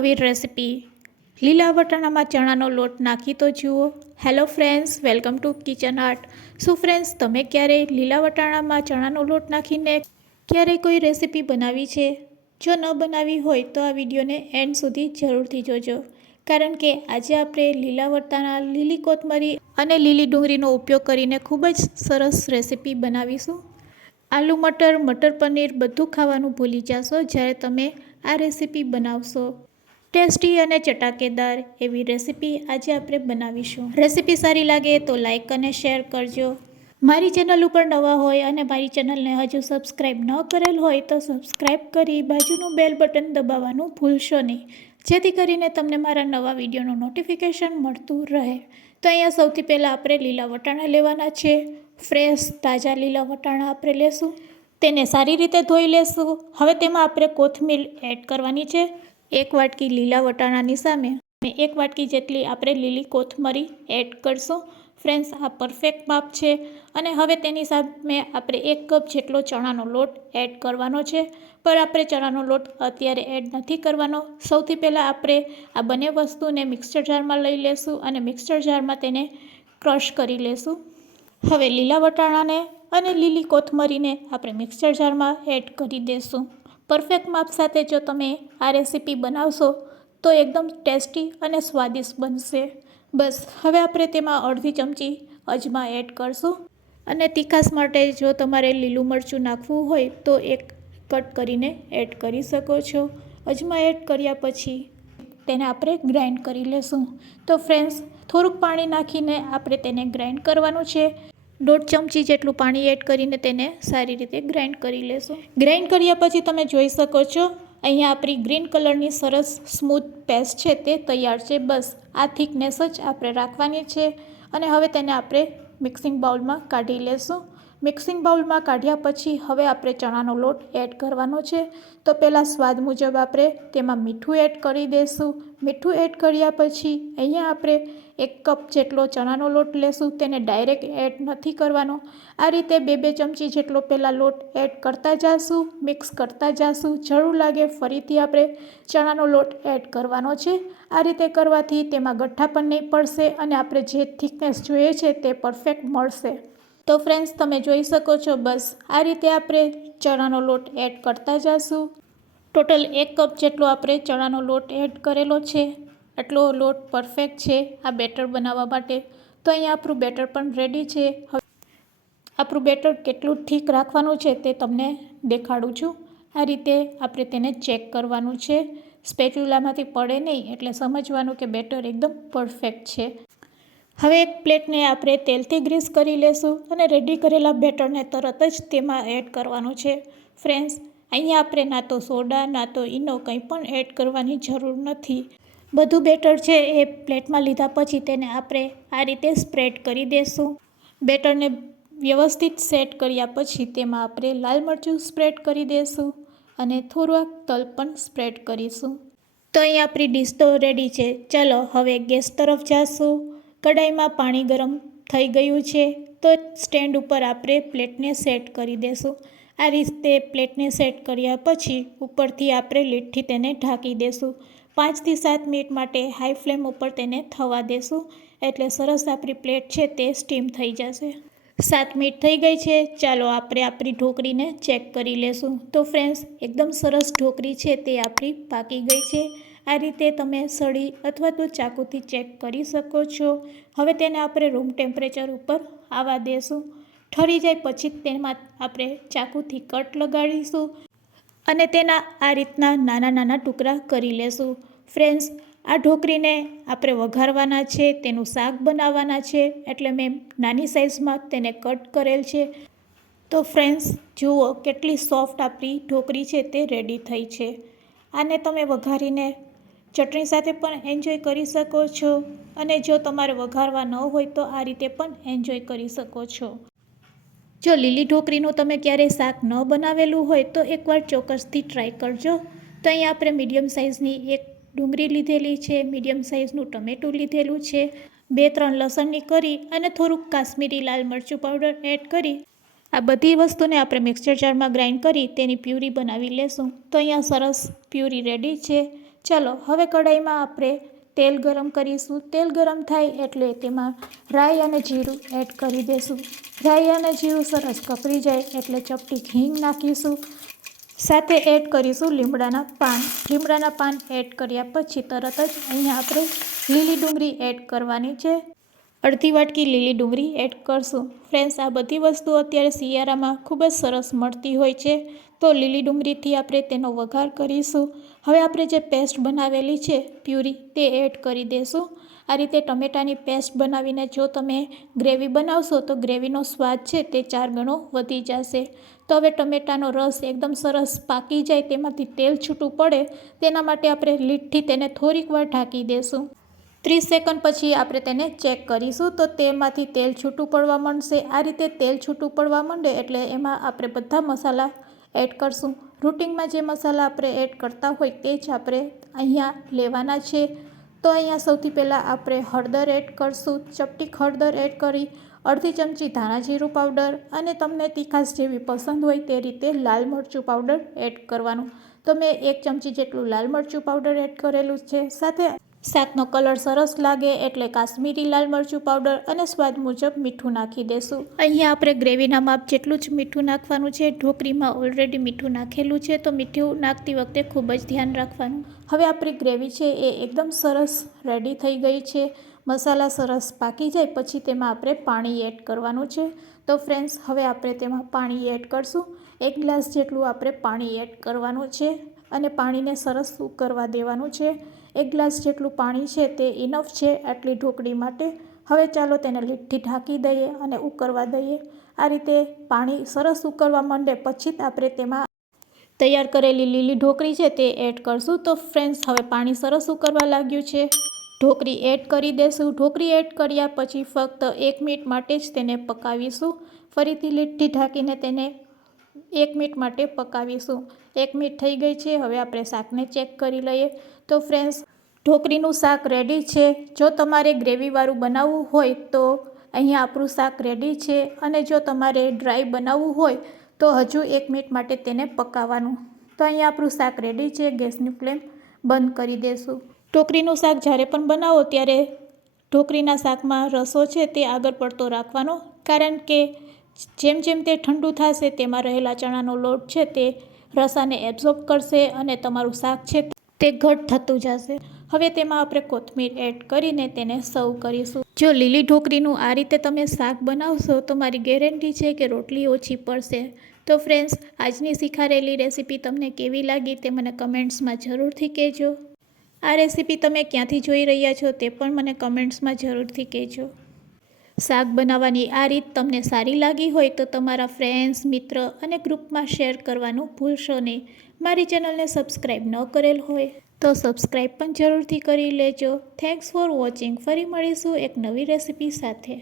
નવી રેસિપી લીલા વટાણામાં ચણાનો લોટ નાખી તો જુઓ. Hello friends, welcome to kitchen art. શું ફ્રેન્ડ્સ, તમે ક્યારેય લીલા વટાણામાં ચણાનો લોટ નાખીને ક્યારેય કોઈ રેસિપી બનાવી છે? જો ન બનાવી હોય તો આ વિડીયોને એન્ડ સુધી જરૂરથી જોજો, કારણ કે આજે આપણે લીલા વટાણા, લીલી કોથમરી અને લીલી ડુંગળીનો ઉપયોગ કરીને ખૂબ જ સરસ રેસિપી બનાવીશું. આલુ મટર, મટર પનીર બધું ખાવાનું ભૂલી જશો જ્યારે તમે આ રેસિપી બનાવશો. ટેસ્ટી અને ચટાકેદાર એવી રેસિપી આજે આપણે બનાવીશું. રેસિપી સારી લાગે તો લાઈક અને શેર કરજો. મારી ચેનલ ઉપર નવા હોય અને મારી ચેનલને હજુ સબસ્ક્રાઈબ ન કરેલ હોય તો સબસ્ક્રાઈબ કરી બાજુનું બેલ બટન દબાવવાનું ભૂલશો નહીં, જેથી કરીને તમને મારા નવા વિડીયોનું નોટિફિકેશન મળતું રહે. તો અહીંયા સૌથી પહેલાં આપણે લીલા વટાણા લેવાના છે. ફ્રેશ તાજા લીલા વટાણા આપણે લેશું. તેને સારી રીતે ધોઈ લેશું. હવે તેમાં આપણે કોથમીર એડ કરવાની છે. 1 વાટકી લીલા વટાણાની સામે 1 વાટકી જેટલી આપણે લીલી કોથમરી એડ કરશું. ફ્રેન્ડ્સ, આ પરફેક્ટ માપ છે. અને હવે તેની સામે આપણે 1 કપ જેટલો ચણાનો લોટ એડ કરવાનો છે. પણ આપણે ચણાનો લોટ અત્યારે એડ નથી કરવાનો. સૌથી પહેલાં આપણે આ બંને વસ્તુને મિક્સર જારમાં લઈ લેશું અને મિક્સર જારમાં તેને ક્રશ કરી લેશું. હવે લીલા વટાણાને અને લીલી કોથમરીને આપણે મિક્સર જારમાં એડ કરી દઈશું. પરફેક્ટ માપ સાથે જો તમે આ રેસિપી બનાવશો તો એકદમ ટેસ્ટી અને સ્વાદિષ્ટ બનશે. બસ હવે આપણે તેમાં અડધી ચમચી અજમા એડ કરશું. અને તીખાશ માટે જો તમારે લીલું મરચું નાખવું હોય તો એક કટ કરીને એડ કરી શકો છો. અજમા એડ કર્યા પછી તેને આપણે ગ્રાઇન્ડ કરી લેશું. તો ફ્રેન્ડ્સ, થોડુંક પાણી નાખીને આપણે તેને ગ્રાઇન્ડ કરવાનું છે. 1.5 ચમચી જેટલું પાણી એડ કરીને તેને સારી રીતે ગ્રાઇન્ડ કરી લેશું. ગ્રાઇન્ડ કર્યા પછી તમે જોઈ શકો છો અહીંયા આપણી ગ્રીન કલરની સરસ સ્મૂથ પેસ્ટ છે તે તૈયાર છે. બસ આ થિકનેસ જ આપણે રાખવાની છે. અને હવે તેને આપણે મિક્સિંગ બાઉલમાં કાઢી લેશું. મિક્સિંગ બાઉલમાં કાઢ્યા પછી હવે આપણે ચણાનો લોટ એડ કરવાનો છે. તો પહેલાં સ્વાદ મુજબ આપણે તેમાં મીઠું એડ કરી દઈશું. મીઠું એડ કર્યા પછી અહીંયા આપણે 1 કપ જેટલો ચણાનો લોટ લેશું. તેને ડાયરેક્ટ એડ નથી કરવાનો. આ રીતે 2-2 ચમચી જેટલો પહેલાં લોટ એડ કરતા જઈશું, મિક્સ કરતા જઈશું. જરૂર લાગે ફરીથી આપણે ચણાનો લોટ એડ કરવાનો છે. આ રીતે કરવાથી તેમાં ગઠ્ઠા પણ નહીં પડશે અને આપણે જે થિકનેસ જોઈએ છે તે પરફેક્ટ મળશે. તો ફ્રેન્ડ્સ, તમે જોઈ શકો છો બસ આ રીતે આપણે ચણાનો લોટ એડ કરતા જઈશું. ટોટલ 1 કપ જેટલો આપણે ચણાનો લોટ એડ કરેલો છે. આટલો લોટ પરફેક્ટ છે આ બેટર બનાવવા માટે. તો અહીંયા આપણું બેટર પણ રેડી છે. હવે આપણું બેટર કેટલું ઠીક રાખવાનું છે તે તમને દેખાડું છું. આ રીતે આપણે તેને ચેક કરવાનું છે. સ્પેચ્યુલામાંથી પડે નહીં એટલે સમજવાનું કે બેટર એકદમ પરફેક્ટ છે. હવે એક પ્લેટને આપણે તેલથી ગ્રીસ કરી લેશું અને રેડી કરેલા બેટરને તરત જ તેમાં એડ કરવાનું છે. ફ્રેન્ડ્સ, અહીંયા આપણે ના તો સોડા ના તો ઈનો કંઈ પણ એડ કરવાની જરૂર નથી. બધું બેટર છે એ પ્લેટમાં લીધા પછી તેને આપણે આ રીતે સ્પ્રેડ કરી દઈશું. બેટરને વ્યવસ્થિત સેટ કર્યા પછી તેમાં આપણે લાલ મરચું સ્પ્રેડ કરી દઈશું અને થોડાક તલ પણ સ્પ્રેડ કરીશું. તો અહીં આપણી ડીશ તો રેડી છે. ચાલો હવે ગેસ તરફ જઈશું. કઢાઈમાં પાણી ગરમ થઈ ગયું છે તો સ્ટેન્ડ ઉપર આપણે પ્લેટને સેટ કરી દઈશું. આ રીતે પ્લેટને સેટ કર્યા પછી ઉપરથી આપણે લીડથી તેને ઢાંકી દઈશું. 5 થી 7 મિનિટ માટે હાઈ ફ્લેમ ઉપર તેને થવા દેશું. એટલે સરસ આપણી પ્લેટ છે તે સ્ટીમ થઈ જશે. 7 મિનિટ થઈ ગઈ છે. ચાલો આપણે આપણી ઢોકળીને ચેક કરી લેશું. તો ફ્રેન્ડ્સ, એકદમ સરસ ઢોકળી છે તે આપણી પાકી ગઈ છે. આ રીતે તમે સળી અથવા તો ચાકુથી ચેક કરી શકો છો. હવે તેને આપણે રૂમ ટેમ્પરેચર ઉપર આવવા દેશું. ઠરી જાય પછી તેમાં આપણે ચાકુથી કટ લગાડીશું અને તેના આ રીતના નાના નાના ટુકડા કરી લેશું. ફ્રેન્ડ્સ, આ ઢોકળીને આપણે વઘારવાના છે, તેનું શાક બનાવવાના છે, એટલે મેં નાની સાઇઝમાં તેને કટ કરેલ છે. તો ફ્રેન્ડ્સ, જુઓ કેટલી સોફ્ટ આપણી ઢોકળી છે તે રેડી થઈ છે. આને તમે વઘારીને ચટણી સાથે પણ એન્જોય કરી શકો છો અને જો તમારે વઘારવા ન હોય તો આ રીતે પણ એન્જોય કરી શકો છો. જો લીલી ઢોકળીનું તમે ક્યારેય શાક ન બનાવેલું હોય તો એકવાર ચોક્કસથી ટ્રાય કરજો. તો અહીંયા આપણે મીડિયમ સાઇઝની 1 ડુંગળી લીધેલી છે, મીડિયમ સાઇઝનું ટમેટું લીધેલું છે, 2-3 લસણની કરી અને થોડુંક કાશ્મીરી લાલ મરચું પાવડર એડ કરી આ બધી વસ્તુને આપણે મિક્સર જારમાં ગ્રાઇન્ડ કરી તેની પ્યુરી બનાવી લેશું. તો અહીંયા સરસ પ્યુરી રેડી છે. ચાલો હવે કઢાઈમાં આપણે તેલ ગરમ કરીશું. તેલ ગરમ થાય એટલે તેમાં રાઈ અને જીરું એડ કરી દઈશું. રાઈ અને જીરું સરસ કકળી જાય એટલે ચપટી હિંગ નાખીશું. સાથે એડ કરીશું લીમડાના પાન. લીમડાના પાન એડ કર્યા પછી તરત જ અહીંયા આપણે લીલી ડુંગળી એડ કરવાની છે. અડધી વાટકી લીલી ડુંગળી એડ કરશું. ફ્રેન્ડ્સ, આ બધી વસ્તુ અત્યારે શિયાળામાં ખૂબ જ સરસ મળતી હોય છે, તો લીલી ડુંગળીથી આપણે તેનો વઘાર કરીશું. હવે આપણે જે પેસ્ટ બનાવેલી છે પ્યુરી, તે એડ કરી દઈશું. આ રીતે ટમેટાની પેસ્ટ બનાવીને જો તમે ગ્રેવી બનાવશો તો ગ્રેવીનો સ્વાદ છે તે 4 ગણો વધી જશે. તો હવે ટમેટાનો રસ એકદમ સરસ પાકી જાય, તેમાંથી તેલ છૂટું પડે, તેના માટે આપણે લીડથી તેને થોડીક વાર ઢાંકી દઈશું. 30 સેકન્ડ પછી આપણે તેને ચેક કરીશું તો તેમાંથી તેલ છૂટું પડવા માંડશે. આ રીતે તેલ છૂટું પડવા માંડે એટલે એમાં આપણે બધા મસાલા એડ કરશું. રૂટિનમાં જે મસાલા આપણે એડ કરતા હોય તે જ આપણે અહીંયા લેવાના છે. તો અહીંયા સૌથી પહેલાં આપણે હળદર એડ કરશું. ચપટી હળદર એડ કરી, અડધી ચમચી ધાણા જીરું પાવડર અને તમને તીખાશ જેવી પસંદ હોય તે રીતે લાલ મરચું પાવડર એડ કરવાનું. તો મેં 1 ચમચી જેટલું લાલ મરચું પાવડર એડ કરેલું છે. સાથે શાકનો કલર સરસ લાગે એટલે કાશ્મીરી લાલ મરચું પાવડર અને સ્વાદ મુજબ મીઠું નાખી દેશું. અહીંયા આપણે ગ્રેવીના માપ જેટલું જ મીઠું નાખવાનું છે. ઢોકળીમાં ઓલરેડી મીઠું નાખેલું છે, તો મીઠું નાખતી વખતે ખૂબ જ ધ્યાન રાખવાનું. હવે આપણી ગ્રેવી છે એ એકદમ સરસ રેડી થઈ ગઈ છે. મસાલા સરસ પાકી જાય પછી તેમાં આપણે પાણી એડ કરવાનું છે. તો ફ્રેન્ડ્સ, હવે આપણે તેમાં પાણી એડ કરશું. 1 ગ્લાસ જેટલું આપણે પાણી એડ કરવાનું છે અને પાણીને સરસ ઉકળવા દેવાનું છે. 1 ગ્લાસ જેટલું પાણી છે તે ઇનફ છે આટલી ઢોકળી માટે. હવે ચાલો તેને લીડથી ઢાંકી દઈએ અને ઉકળવા દઈએ. આ રીતે પાણી સરસ ઉકળવા માંડે પછી જ આપણે તેમાં તૈયાર કરેલી લીલી ઢોકળી છે તે એડ કરશું. તો ફ્રેન્ડ્સ, હવે પાણી સરસ ઉકળવા લાગ્યું છે. ઢોકળી એડ કરી દેશું. ઢોકળી એડ કર્યા પછી ફક્ત 1 મિનિટ માટે જ તેને પકાવીશું. ફરીથી લીડથી ઢાંકીને તેને 1 મિનિટ માટે પકાવીશું. 1 મિનિટ થઈ ગઈ છે. હવે આપણે શાકને ચેક કરી લઈએ. તો ફ્રેન્ડ્સ, ઢોકળીનું શાક રેડી છે. જો તમારે ગ્રેવીવાળું બનાવવું હોય તો અહીંયા આપણું શાક રેડી છે, અને જો તમારે ડ્રાય બનાવવું હોય તો હજુ 1 મિનિટ માટે તેને પકાવવાનું. તો અહીંયા આપણું શાક રેડી છે. ગેસની ફ્લેમ બંધ કરી દઈશું. ઢોકળીનું શાક જ્યારે પણ બનાવો ત્યારે ઢોકળીના શાકમાં રસો છે તે આગળ પડતો રાખવાનો, કારણ કે જેમ જેમ તે ઠંડુ થશે તેમાં રહેલા ચણાનો લોટ છે તે રસાને એબ્ઝોર્બ કરશે અને તમારું શાક છે તે ઘટ થતું જશે. હવે તેમાં આપણે કોથમીર એડ કરીને તેને સર્વ કરીશું. જો લીલી ઢોકળીનું આ રીતે તમે શાક બનાવશો તો મારી ગેરંટી છે કે રોટલી ઓછી પડશે. તો ફ્રેન્ડ્સ, આજની શીખારેલી રેસીપી તમને કેવી લાગી તે મને કમેન્ટ્સમાં જરૂરથી કહેજો. આ રેસીપી તમે ક્યાંથી જોઈ રહ્યા છો તે પણ મને કમેન્ટ્સમાં જરૂરથી કહેજો. શાક બનાવવાની આ રીત તમને સારી લાગી હોય તો તમારા ફ્રેન્ડ્સ, મિત્ર અને ગ્રુપમાં શેર કરવાનું ભૂલશો નહીં. મારી ચેનલને સબસ્ક્રાઈબ ન કરેલ હોય તો સબસ્ક્રાઈબ પણ જરૂરથી કરી લેજો. Thanks for watching. ફરી મળીશું એક નવી રેસીપી સાથે.